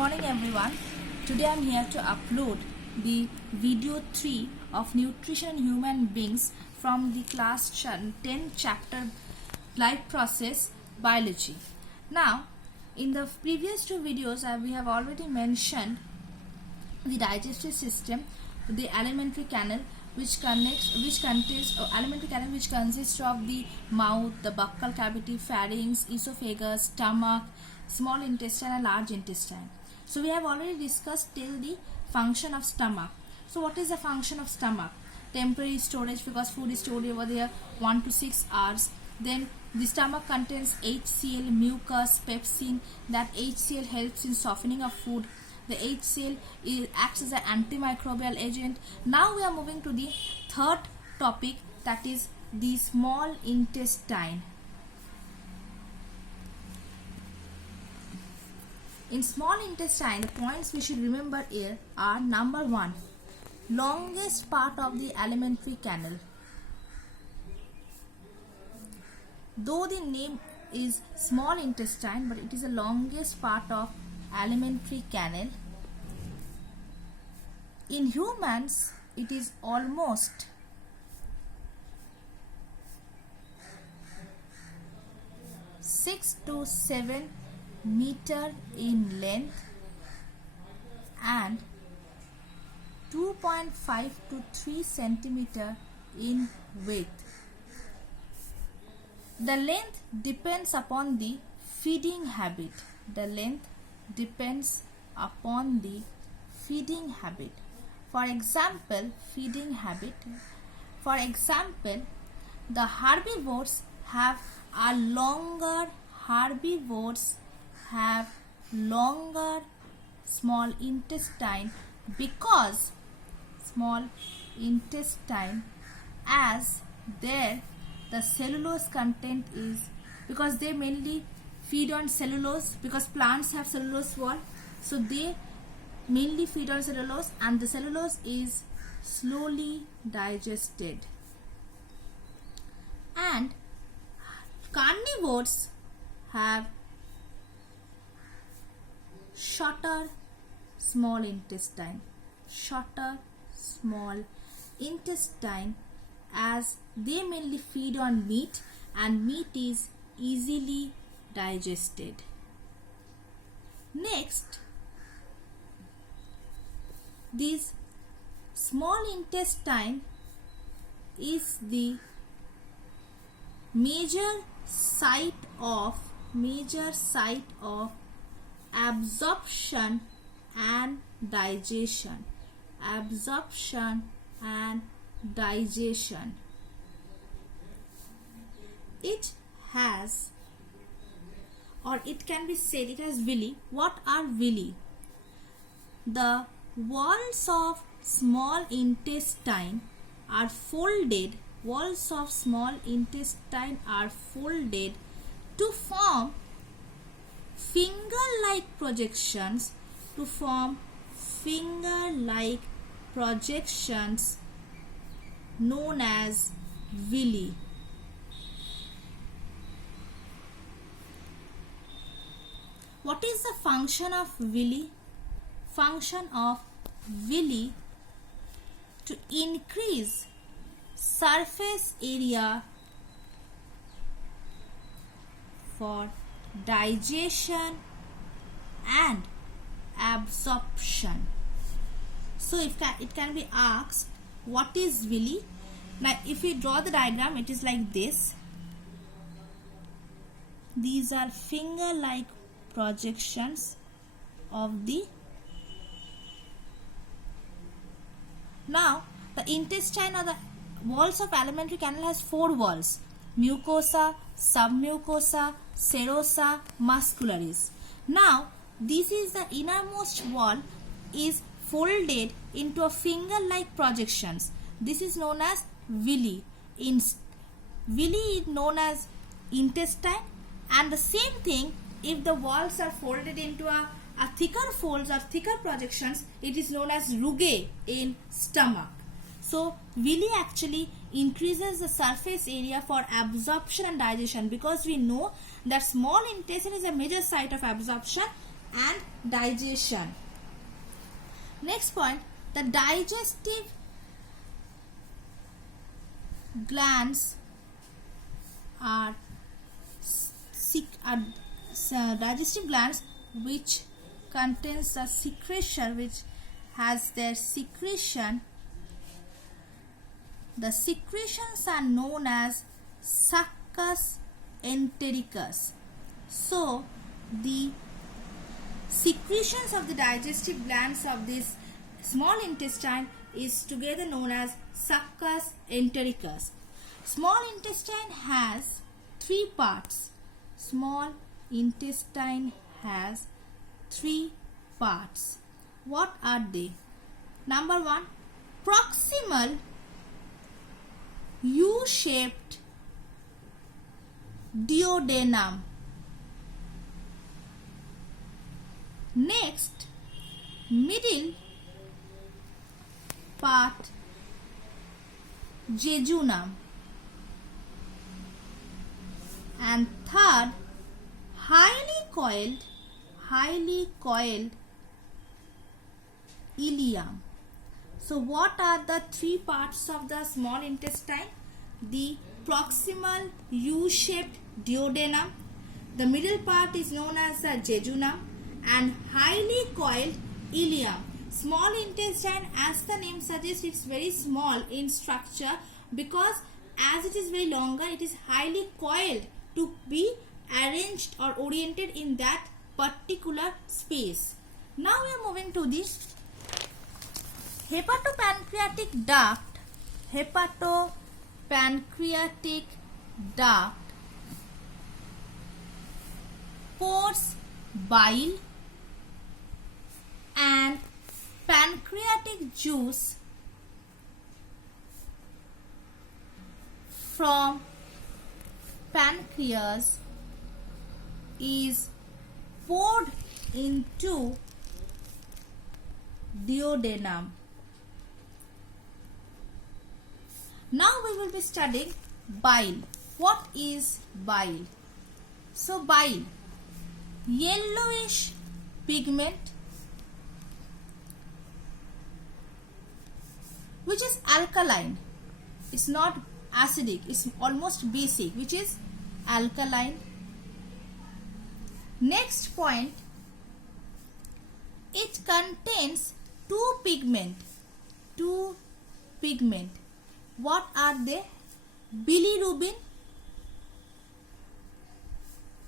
morning everyone. Today I am here to upload the video 3 of Nutrition in Human Beings from the class 10 chapter Life Process Biology. Now, in the previous two videos we have already mentioned the digestive system, the alimentary canal which consists of the mouth, the buccal cavity, pharynx, esophagus, stomach, small intestine and large intestine. So we have already discussed till the function of stomach. So what is the function of stomach? Temporary storage, because food is stored over there 1 to 6 hours. Then the stomach contains HCl, mucus, pepsin. That HCl helps in softening of food. The HCl acts as an antimicrobial agent. Now we are moving to the third topic, that is the small intestine. In small intestine, the points we should remember here are: number 1, longest part of the alimentary canal. Though the name is small intestine, but it is the longest part of alimentary canal. In humans, it is almost 6 to 7 meter in length and 2.5 to 3 centimeter in width. The length depends upon the feeding habit. The length depends upon the feeding habit. For example, the herbivores have longer small intestine, because small intestine as there the cellulose content is, because they mainly feed on cellulose, because plants have cellulose wall, so they mainly feed on cellulose and the cellulose is slowly digested. And carnivores have shorter small intestine as they mainly feed on meat and meat is easily digested. Next, this small intestine is the major site of absorption and digestion. It has, or it can be said, it has villi. What are villi? The walls of small intestine are folded. Walls of small intestine are folded to form finger-like projections. Known as villi. What is the function of villi? Function of villi to increase surface area for digestion and absorption. So it can be asked, what is villi? Now if we draw the diagram, it is like this. These are finger-like projections of the. Now the intestine or the walls of alimentary canal has 4 walls: mucosa, submucosa, serosa, muscularis. Now this is the innermost wall is folded into a finger-like projections. This is known as villi. Villi is known as intestine, and the same thing, if the walls are folded into a thicker folds or thicker projections, it is known as rugae in stomach. So villi actually increases the surface area for absorption and digestion, because we know that small intestine is a major site of absorption and digestion. Next point, the digestive glands are digestive glands which contains a secretion, which has their secretion. The secretions are known as succus entericus. So the secretions of the digestive glands of this small intestine is together known as succus entericus. Small intestine has three parts. Small intestine has three parts. What are they? Number one, proximal U-shaped duodenum. Next, middle part jejunum, and third, highly coiled ileum. So what are the three parts of the small intestine? The proximal U-shaped duodenum, the middle part is known as the jejunum, and highly coiled ileum. Small intestine, as the name suggests, it's very small in structure because as it is very longer, it is highly coiled to be arranged or oriented in that particular space. Now we are moving to the hepatopancreatic duct. Hepatopancreatic duct pours bile and pancreatic juice from pancreas is poured into duodenum. Now we will be studying bile. What is bile? So bile, yellowish pigment which is alkaline. It's not acidic, it's almost basic, which is alkaline. Next point, it contains two pigment. What are they? Bilirubin.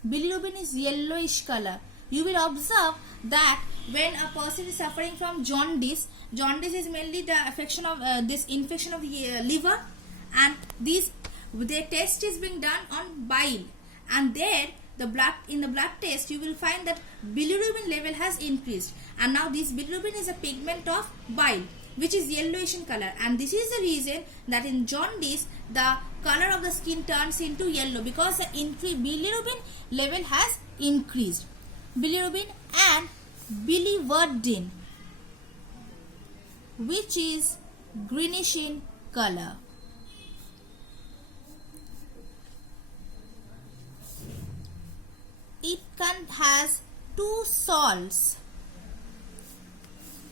Bilirubin is yellowish color. You will observe that when a person is suffering from jaundice is mainly the affection of this infection of the liver, and their test is being done on bile, and there in the blood test you will find that bilirubin level has increased, and now this bilirubin is a pigment of bile which is yellowish in color, and this is the reason that in jaundice the color of the skin turns into yellow, because the bilirubin level has increased. Bilirubin and biliverdin, which is greenish in color. It has two salts,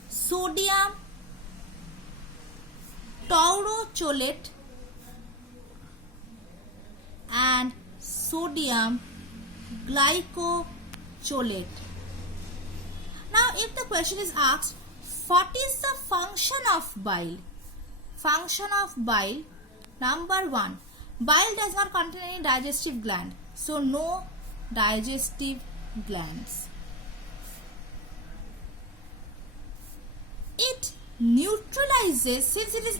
sodium taurocholate and sodium glycocholate. Now if the question is asked, what is the function of bile? Function of bile, number one, bile does not contain any digestive gland, so no digestive glands. It neutralizes, since it is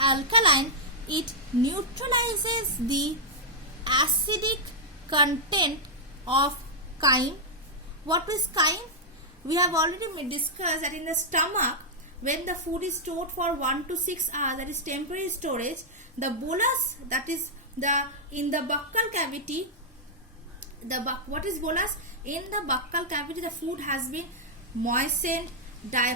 alkaline, it neutralizes the acidic content of chyme. What is chyme? We have already discussed that in the stomach, when the food is stored for 1 to 6 hours, that is temporary storage, the bolus, that is in the buccal cavity, what is bolus? In the buccal cavity, the food has been moistened,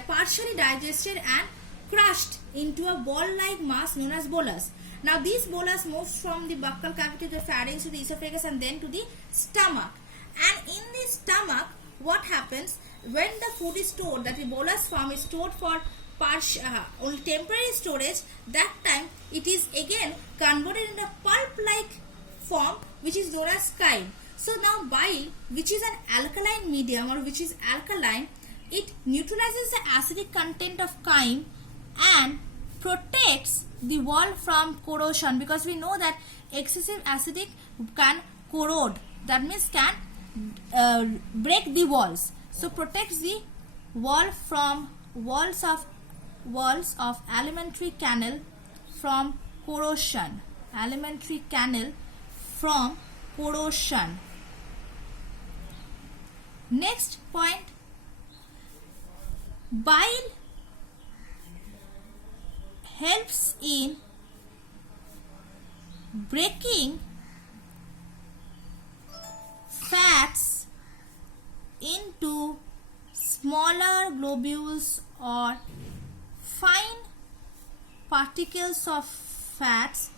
partially digested and crushed into a ball-like mass known as bolus. Now this bolus moves from the buccal cavity to the pharynx to the esophagus and then to the stomach. And in the stomach, what happens? when the food is stored, that the bolus form is stored for only temporary storage, that time it is again converted in a pulp-like form, which is known as chyme. So now bile, which is an alkaline medium or which is alkaline, it neutralizes the acidic content of chyme and protects the wall from corrosion, because we know that excessive acidic can corrode, that means can break the walls. So protects the wall from walls of alimentary canal from corrosion. Alimentary canal from corrosion. Next point, bile helps in breaking fats into smaller globules or fine particles of fat.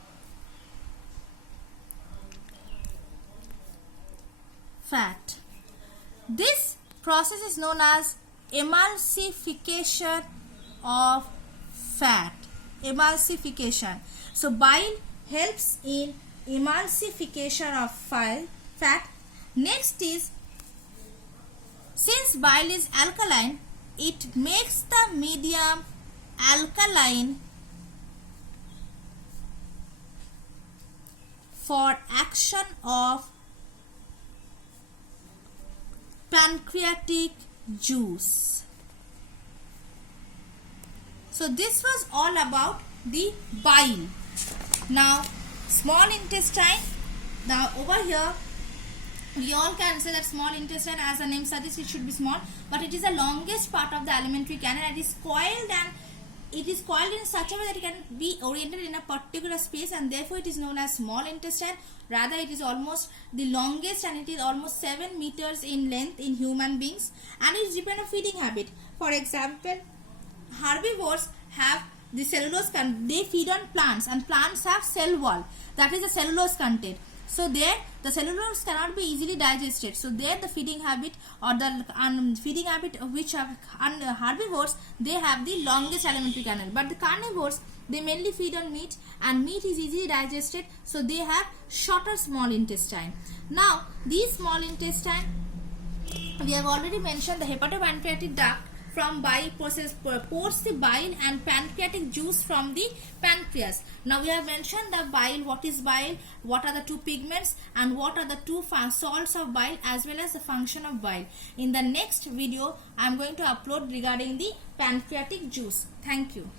This process is known as emulsification of fat. Emulsification. So bile helps in emulsification of fat. Next is, since bile is alkaline, it makes the medium alkaline for action of pancreatic juice. So this was all about the bile. Now small intestine. Now over here we all can say that small intestine, as the name suggests, it should be small, but it is the longest part of the alimentary canal and it is coiled, and it is coiled in such a way that it can be oriented in a particular space, and therefore it is known as small intestine. Rather, it is almost the longest and it is almost 7 meters in length in human beings, and it depends on feeding habit. For example, herbivores have the cellulose they feed on plants, and plants have cell wall, that is the cellulose content. So there the cellulose cannot be easily digested. So there the feeding habit or the feeding habit of which have herbivores, they have the longest alimentary canal. But the carnivores, they mainly feed on meat, and meat is easily digested, so they have shorter small intestine. Now these small intestine, we have already mentioned the hepatopancreatic duct from bile process pours the bile and pancreatic juice from the pancreas. Now we have mentioned the bile, what is bile, what are the two pigments, and what are the two salts of bile, as well as the function of bile. In the next video I am going to upload regarding the pancreatic juice. Thank you.